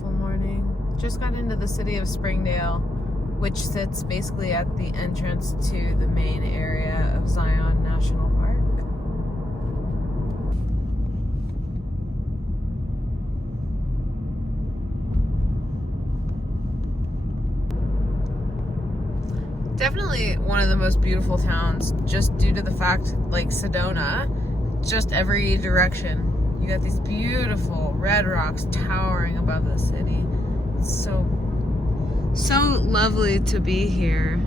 beautiful morning. Just got into the city of Springdale, which sits basically at the entrance to the main area of Zion National Park. Definitely one of the most beautiful towns, just due to the fact, like Sedona, just every direction. You got these beautiful red rocks towering above the city. It's so lovely to be here.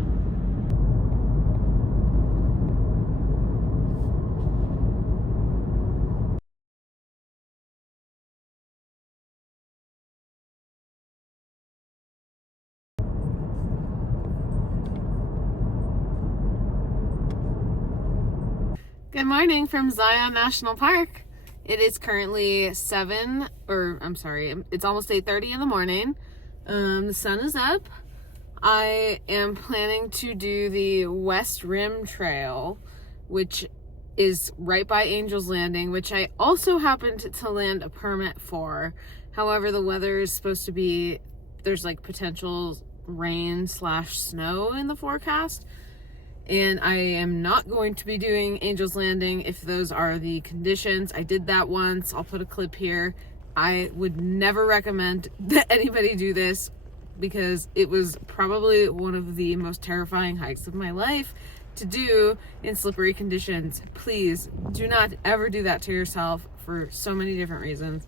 Good morning from Zion National Park. It is currently it's almost 8:30 in the morning. The sun is up. I am planning to do the West Rim Trail, which is right by Angel's Landing, which I also happened to land a permit for. However, the weather is supposed to be, there's like potential rain/snow in the forecast. And I am not going to be doing Angel's Landing if those are the conditions. I did that once. I'll put a clip here. I would never recommend that anybody do this because it was probably one of the most terrifying hikes of my life to do in slippery conditions. Please do not ever do that to yourself for so many different reasons,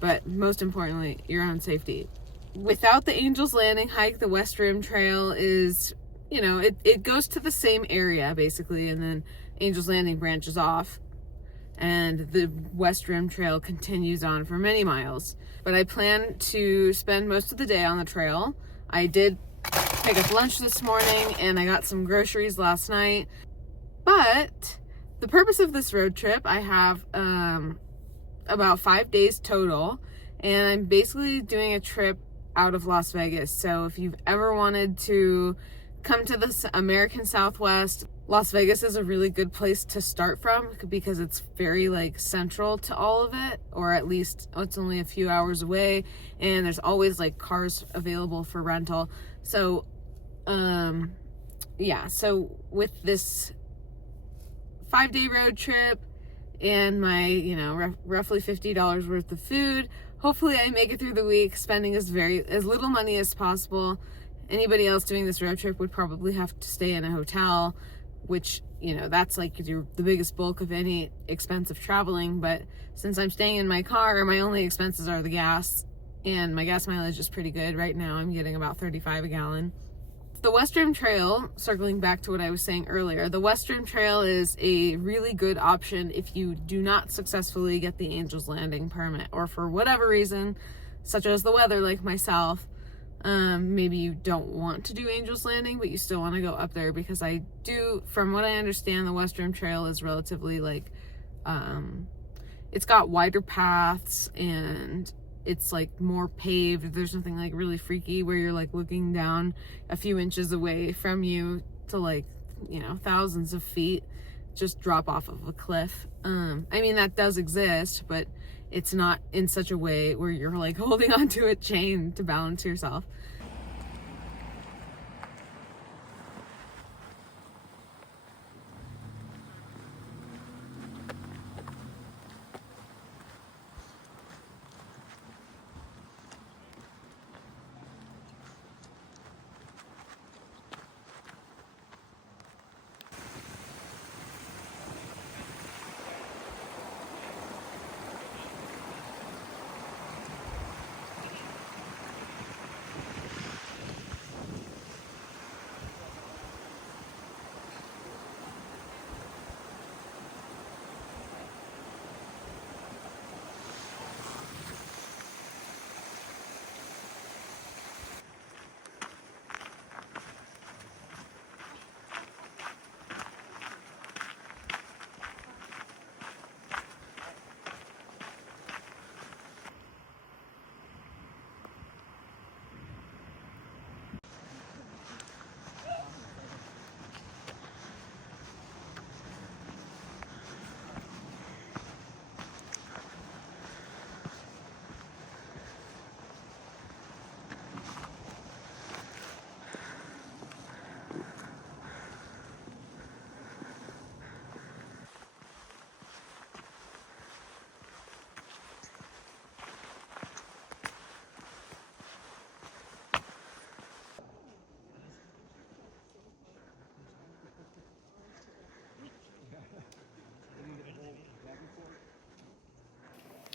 but most importantly, your own safety. Without the Angel's Landing hike, the West Rim Trail is, it goes to the same area basically, and then Angel's Landing branches off and the West Rim Trail continues on for many miles. But I plan to spend most of the day on the trail. I did pick up lunch this morning and I got some groceries last night. But the purpose of this road trip, I have about 5 days total, and I'm basically doing a trip out of Las Vegas. So if you've ever wanted to come to the American Southwest, Las Vegas is a really good place to start from because it's very central to all of it, or at least it's only a few hours away, and there's always cars available for rental. So so with this 5-day road trip and my roughly $50 worth of food, hopefully I make it through the week spending as little money as possible. Anybody else doing this road trip would probably have to stay in a hotel, which, that's the biggest bulk of any expensive traveling. But since I'm staying in my car, my only expenses are the gas, and my gas mileage is pretty good. Right now I'm getting about 35 a gallon. The West Rim Trail, circling back to what I was saying earlier, the West Rim Trail is a really good option if you do not successfully get the Angel's Landing permit, or for whatever reason, such as the weather, like myself. Maybe you don't want to do Angel's Landing, but you still want to go up there, because from what I understand, the West Rim Trail is relatively it's got wider paths and it's more paved. There's nothing really freaky where you're looking down a few inches away from you to thousands of feet just drop off of a cliff. That does exist, but it's not in such a way where you're holding onto a chain to balance yourself.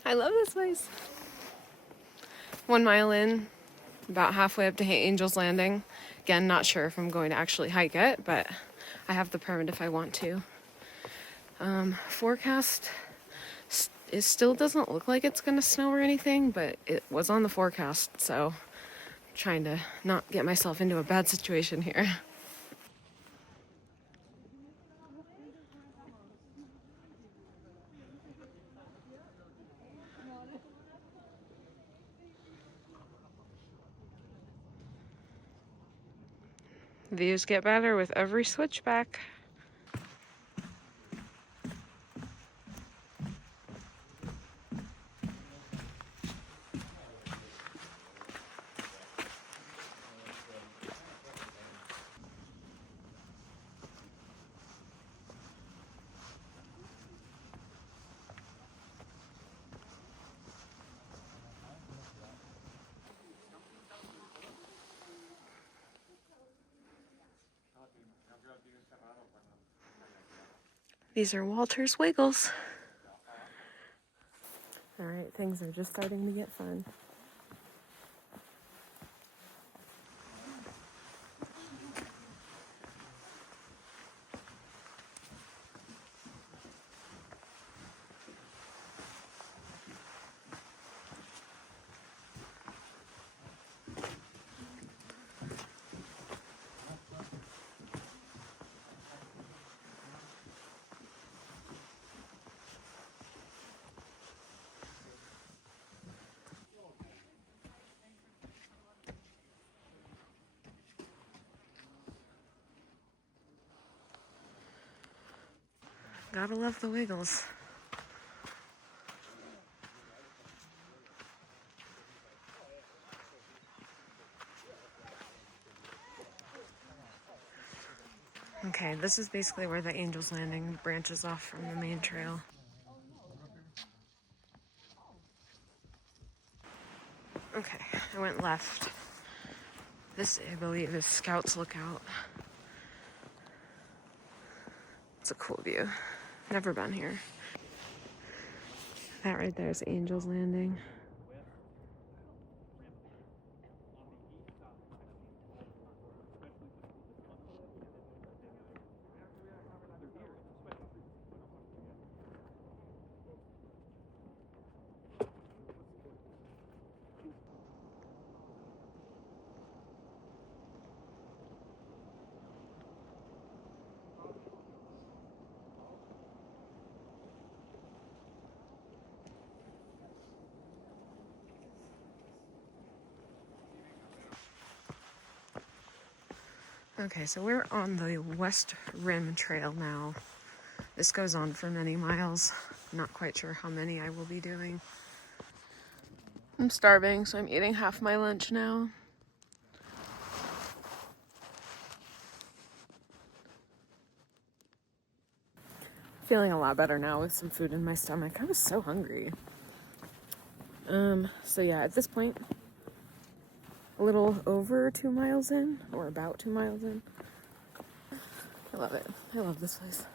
I love this place. 1 mile in, about halfway up to Angel's Landing. Again, not sure if I'm going to actually hike it, but I have the permit if I want to. Forecast, it still doesn't look like it's gonna snow or anything, but it was on the forecast, so I'm trying to not get myself into a bad situation here. Views get better with every switchback. These are Walter's Wiggles. All right, things are just starting to get fun. Gotta love the Wiggles. Okay, this is basically where the Angel's Landing branches off from the main trail. Okay, I went left. This, I believe, is Scout's Lookout. It's a cool view. Never been here. That right there is Angel's Landing. Okay, so we're on the West Rim Trail now. This goes on for many miles. Not quite sure how many I will be doing. I'm starving, so I'm eating half my lunch now. Feeling a lot better now with some food in my stomach. I was so hungry. So yeah, at this point, a little over 2 miles in, or about 2 miles in. I love it. I love this place.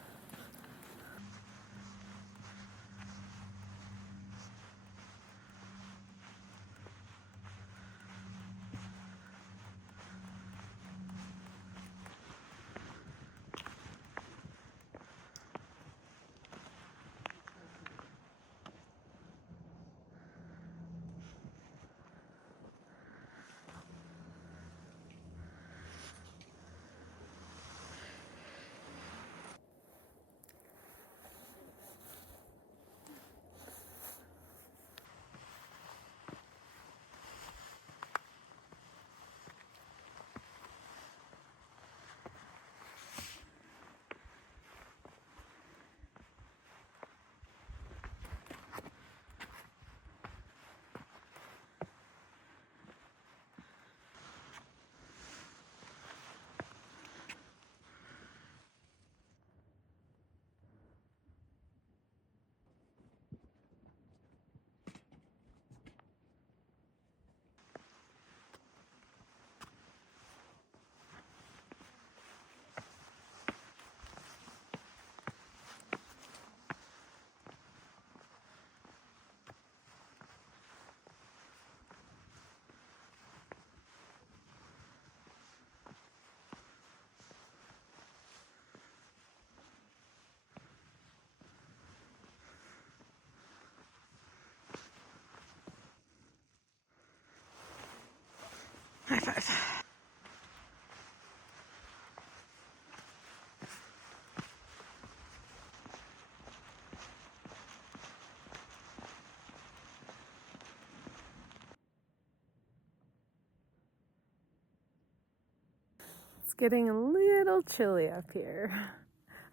getting a little chilly up here.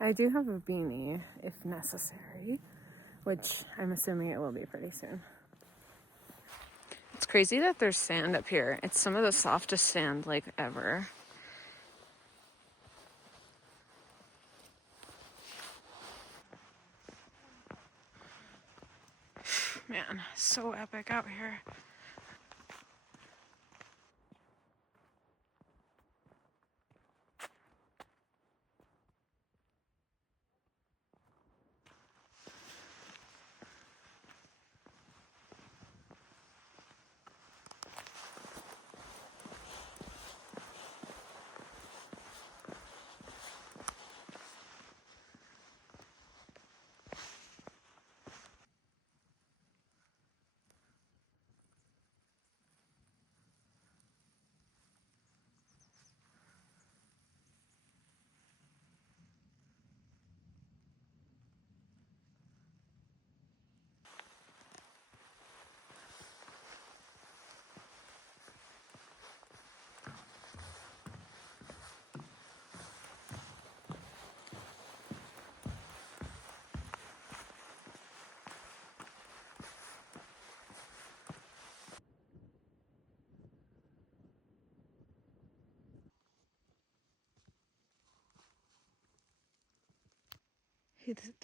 I do have a beanie if necessary, which I'm assuming it will be pretty soon. It's crazy that there's sand up here. It's some of the softest sand like ever. Man, so epic out here.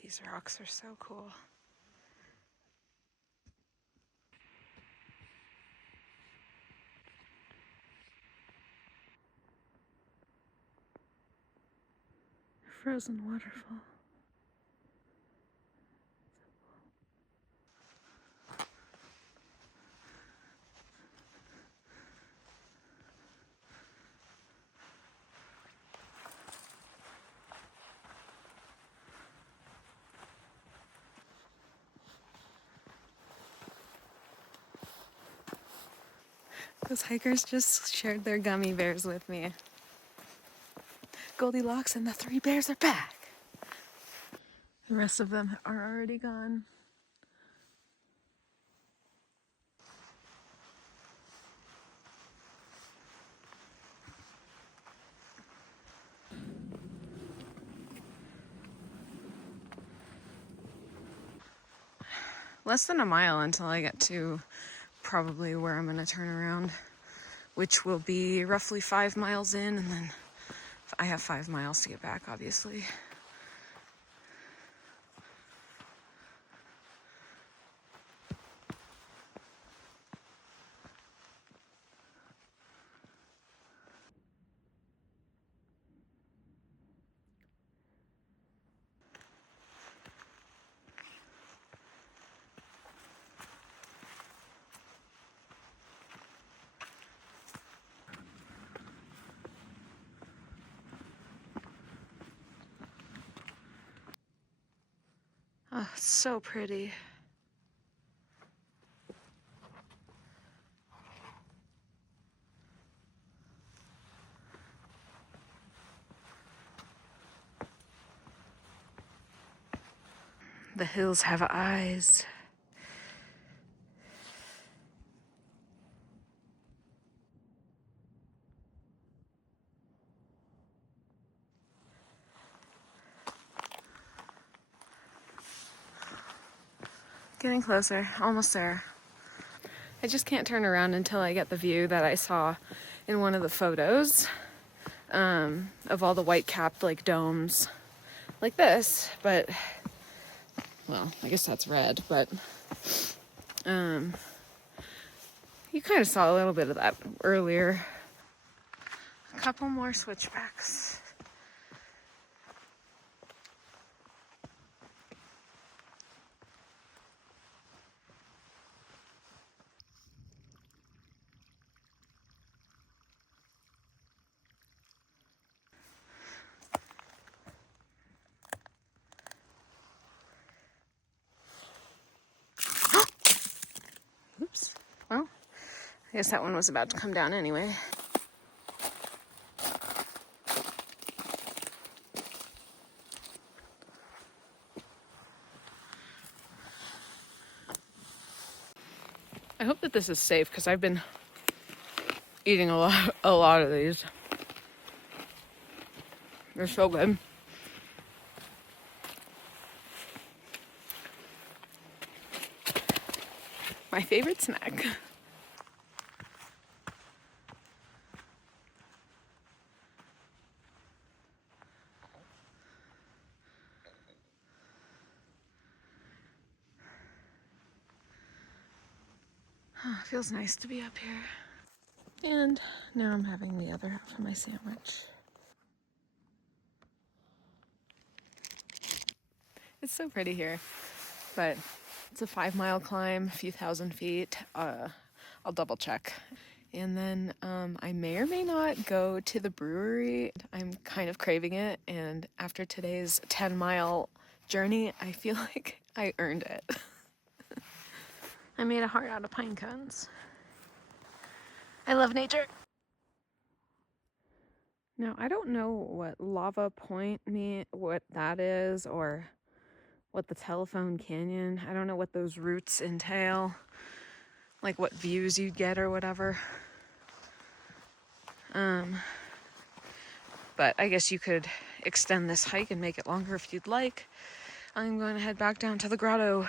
These rocks are so cool. Frozen waterfall. Those hikers just shared their gummy bears with me. Goldilocks and the 3 bears are back. The rest of them are already gone. Less than a mile until I get to probably where I'm gonna turn around, which will be roughly 5 miles in, and then I have 5 miles to get back, obviously. Oh, it's so pretty. The hills have eyes. Getting closer, almost there. I just can't turn around until I get the view that I saw in one of the photos of all the white-capped like domes like this, but well, I guess that's red, but you kind of saw a little bit of that earlier. A couple more switchbacks. Oops. Well, I guess that one was about to come down anyway. I hope that this is safe because I've been eating a lot of these. They're so good. My favorite snack. Feels nice to be up here. And now I'm having the other half of my sandwich. It's so pretty here, but it's a 5-mile climb, a few thousand feet. I'll double check. And then I may or may not go to the brewery. I'm kind of craving it, and after today's 10-mile journey, I feel like I earned it. I made a heart out of pine cones. I love nature. Now, I don't know what Lava Point what that is, or what the Telephone Canyon. I don't know what those routes entail, like what views you'd get or whatever. But I guess you could extend this hike and make it longer if you'd like. I'm going to head back down to the grotto.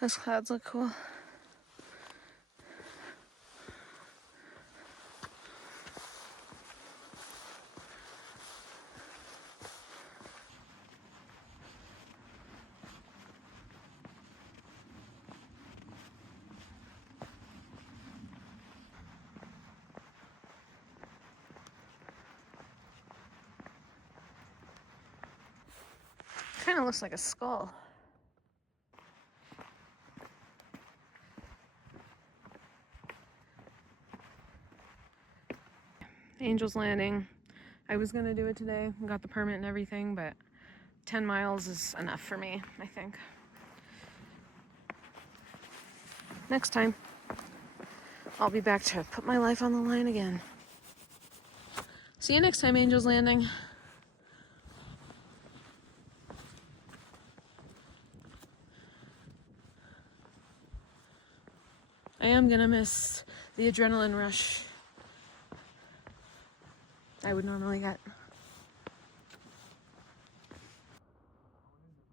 Those clouds look cool. Kind of looks like a skull. Angel's Landing. I was gonna do it today, got the permit and everything, but 10 miles is enough for me, I think. Next time, I'll be back to put my life on the line again. See you next time, Angel's Landing. I am gonna miss the adrenaline rush I would normally get.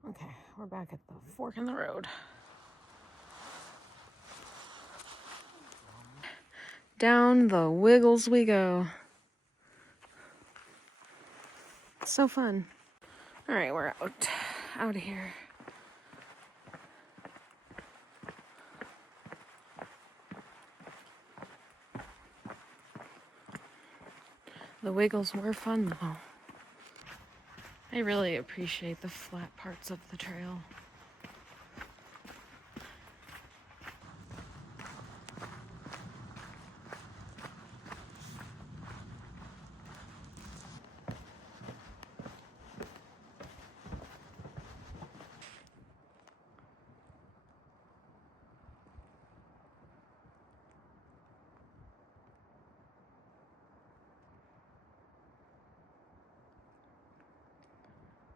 Okay, we're back at the fork in the road. Down the wiggles we go. So fun. All right, we're out of here. The wiggles were fun though. I really appreciate the flat parts of the trail.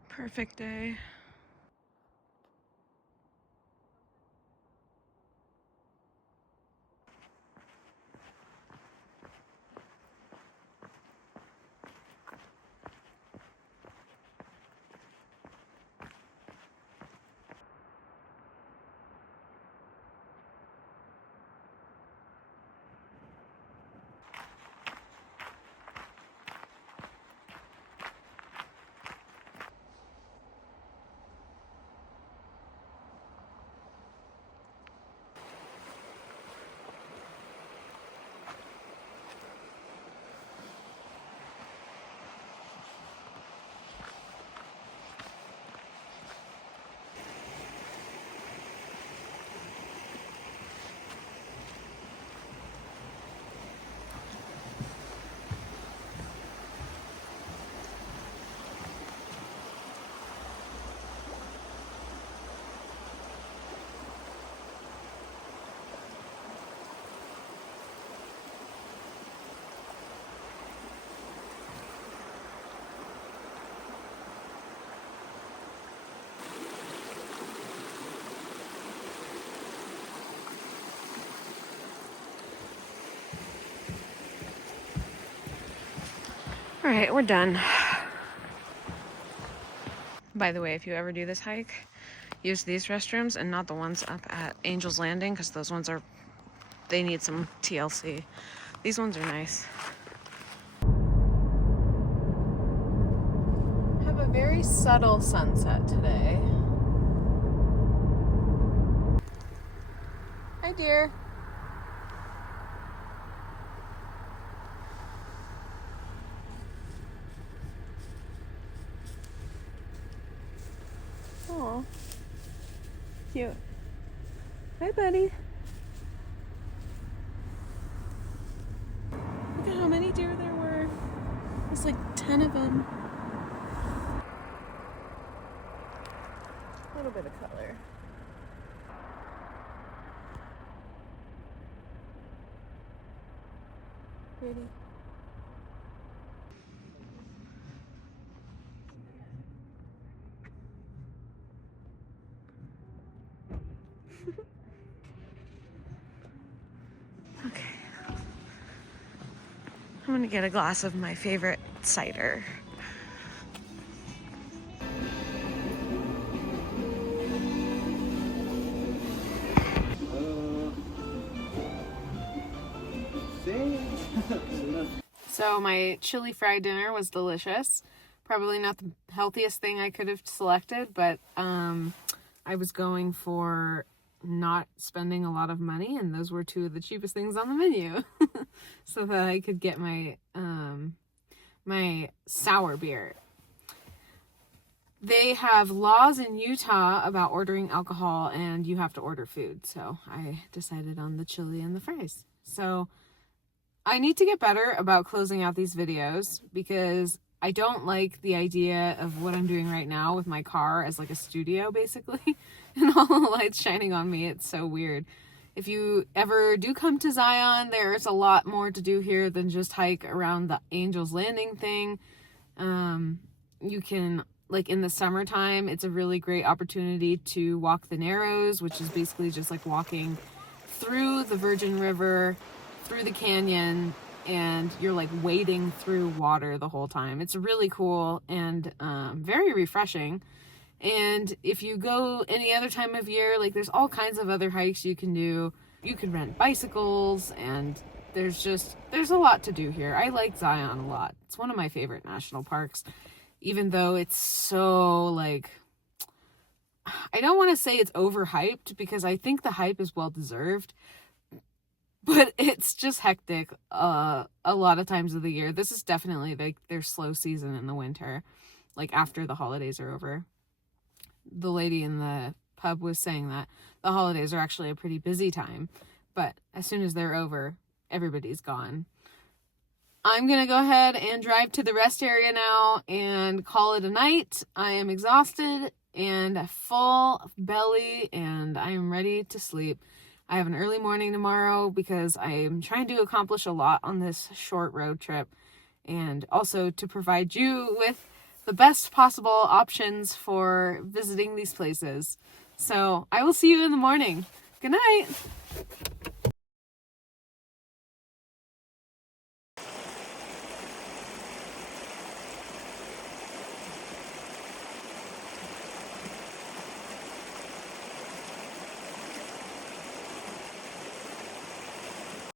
Perfect day. All right, we're done. By the way, if you ever do this hike, use these restrooms and not the ones up at Angel's Landing, because those ones they need some TLC. These ones are nice. Have a very subtle sunset today. Hi, dear. Aw. Cute. Hi, buddy. Look at how many deer there were. There's like 10 of them. A little bit of color. Pretty. Okay. I'm gonna get a glass of my favorite cider. So my chili fried dinner was delicious. Probably not the healthiest thing I could have selected, but I was going for not spending a lot of money, and those were two of the cheapest things on the menu. So that I could get my my sour beer. They have laws in Utah about ordering alcohol, and you have to order food. So I decided on the chili and the fries. So I need to get better about closing out these videos, because I don't like the idea of what I'm doing right now with my car as like a studio, basically, and all the lights shining on me. It's so weird. If you ever do come to Zion, there's a lot more to do here than just hike around the Angel's Landing thing. You can, like in the summertime, it's a really great opportunity to walk the Narrows, which is basically just like walking through the Virgin River, through the canyon, and you're like wading through water the whole time. It's really cool and very refreshing. And if you go any other time of year, like there's all kinds of other hikes you can do. You can rent bicycles, and there's a lot to do here. I like Zion a lot. It's one of my favorite national parks, even though it's so like, I don't want to say it's overhyped, because I think the hype is well deserved, but it's just hectic a lot of times of the year. This is definitely like their slow season in the winter, like after the holidays are over. The lady in the pub was saying that the holidays are actually a pretty busy time, but as soon as they're over, everybody's gone. I'm going to go ahead and drive to the rest area now and call it a night. I am exhausted and full belly, and I am ready to sleep. I have an early morning tomorrow because I am trying to accomplish a lot on this short road trip, and also to provide you with the best possible options for visiting these places. So I will see you in the morning. Good night.